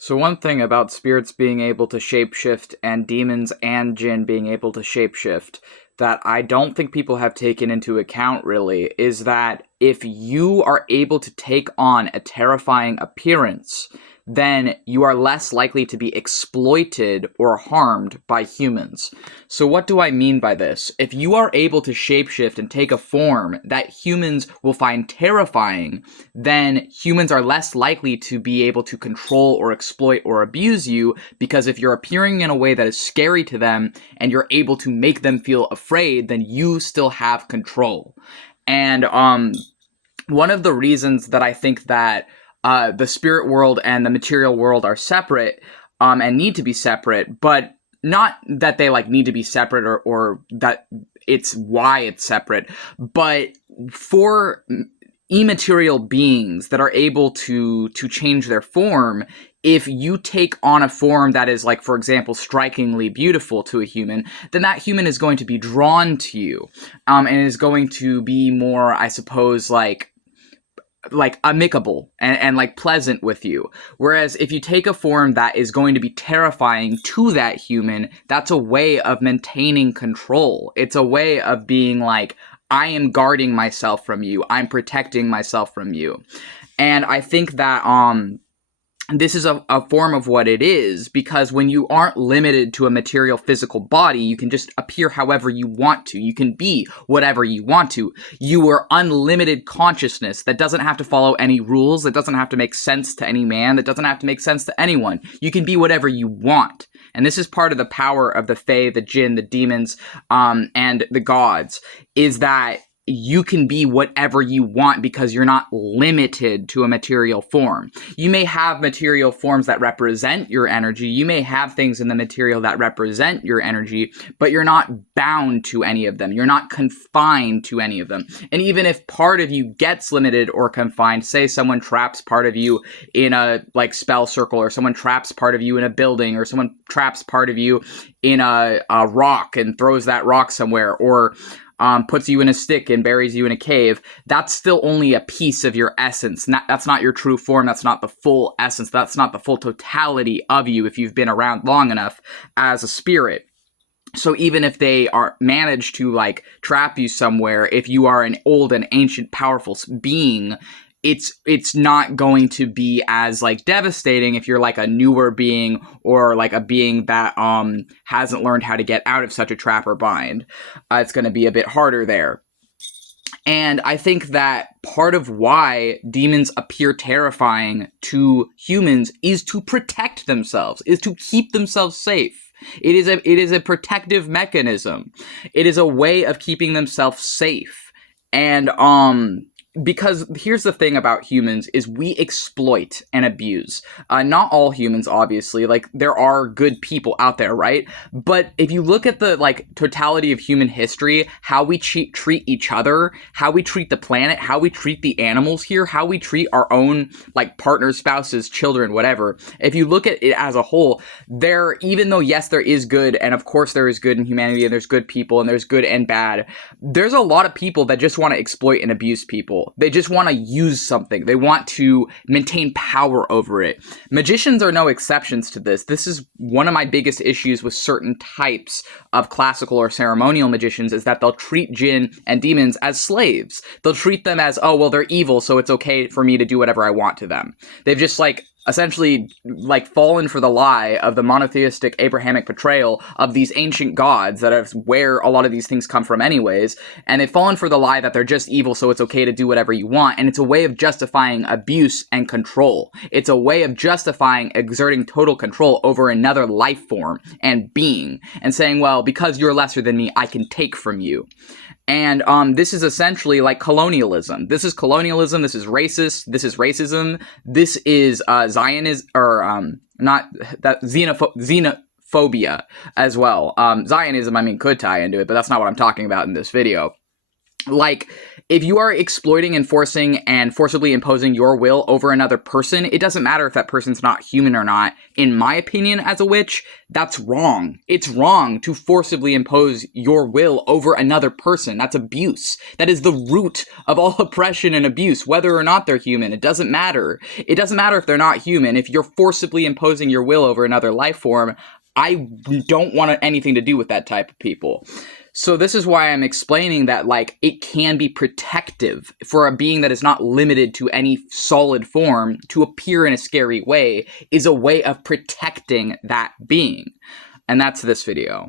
So one thing about spirits being able to shapeshift and demons and jinn being able to shapeshift that I don't think people have taken into account really is that if you are able to take on a terrifying appearance, then you are less likely to be exploited or harmed by humans. So what do I mean by this? If you are able to shapeshift and take a form that humans will find terrifying, then humans are less likely to be able to control or exploit or abuse you, because if you're appearing in a way that is scary to them and you're able to make them feel afraid, then you still have control. And one of the reasons that I think that the spirit world and the material world are separate and need to be separate, but not that they need to be separate or that it's why it's separate, but for immaterial beings that are able to change their form, if you take on a form that is, for example, strikingly beautiful to a human, then that human is going to be drawn to you, and is going to be more, I suppose, amicable and pleasant with you. Whereas if you take a form that is going to be terrifying to that human, that's a way of maintaining control. It's a way of being I am guarding myself from you. I'm protecting myself from you. And I think that this is a form of what it is, because when you aren't limited to a material physical body, you can just appear however you want to. You can be whatever you want to. You are unlimited consciousness that doesn't have to follow any rules, that doesn't have to make sense to any man, that doesn't have to make sense to anyone. You can be whatever you want. And this is part of the power of the Fae, the Jinn, the demons, and the gods, is that you can be whatever you want because you're not limited to a material form. You may have material forms that represent your energy. You may have things in the material that represent your energy, but you're not bound to any of them. You're not confined to any of them. And even if part of you gets limited or confined, say someone traps part of you in a spell circle, or someone traps part of you in a building, or someone traps part of you in a rock and throws that rock somewhere, or puts you in a stick and buries you in a cave, that's still only a piece of your essence. That's not your true form. That's not the full essence. That's not the full totality of you if you've been around long enough as a spirit. So even if they are managed to trap you somewhere, if you are an old and ancient powerful being, it's not going to be as devastating if you're a newer being, or a being that hasn't learned how to get out of such a trap or bind. It's going to be a bit harder there. And I think that part of why demons appear terrifying to humans is to protect themselves, is to keep themselves safe. It is a protective mechanism. It is a way of keeping themselves safe. And because here's the thing about humans is we exploit and abuse. Not all humans, obviously. There are good people out there, right? But if you look at the totality of human history, how we treat each other, how we treat the planet, how we treat the animals here, how we treat our own partners, spouses, children, whatever. If you look at it as a whole, even though yes, there is good, and of course there is good in humanity, and there's good people, and there's good and bad, there's a lot of people that just want to exploit and abuse people. They just want to use something. They want to maintain power over it. Magicians are no exceptions to this. This is one of my biggest issues with certain types of classical or ceremonial magicians, is that they'll treat jinn and demons as slaves. They'll treat them as, oh, well, they're evil, so it's okay for me to do whatever I want to them. They've just essentially fallen for the lie of the monotheistic Abrahamic portrayal of these ancient gods that is where a lot of these things come from anyways, and they've fallen for the lie that they're just evil, so it's okay to do whatever you want. And it's a way of justifying abuse and control. It's a way of justifying exerting total control over another life form and being, and saying, well, because you're lesser than me, I can take from you. And this is essentially colonialism. This is colonialism. This is racist. This is racism. This is Zionism, or not that xenophobia as well. Zionism, could tie into it, but that's not what I'm talking about in this video. If you are exploiting and forcing and forcibly imposing your will over another person, it doesn't matter if that person's not human or not. In my opinion, as a witch, that's wrong. It's wrong to forcibly impose your will over another person. That's abuse. That is the root of all oppression and abuse, whether or not they're human. It doesn't matter. It doesn't matter if they're not human. If you're forcibly imposing your will over another life form, I don't want anything to do with that type of people. So this is why I'm explaining that, like, it can be protective for a being that is not limited to any solid form to appear in a scary way is a way of protecting that being. And that's this video.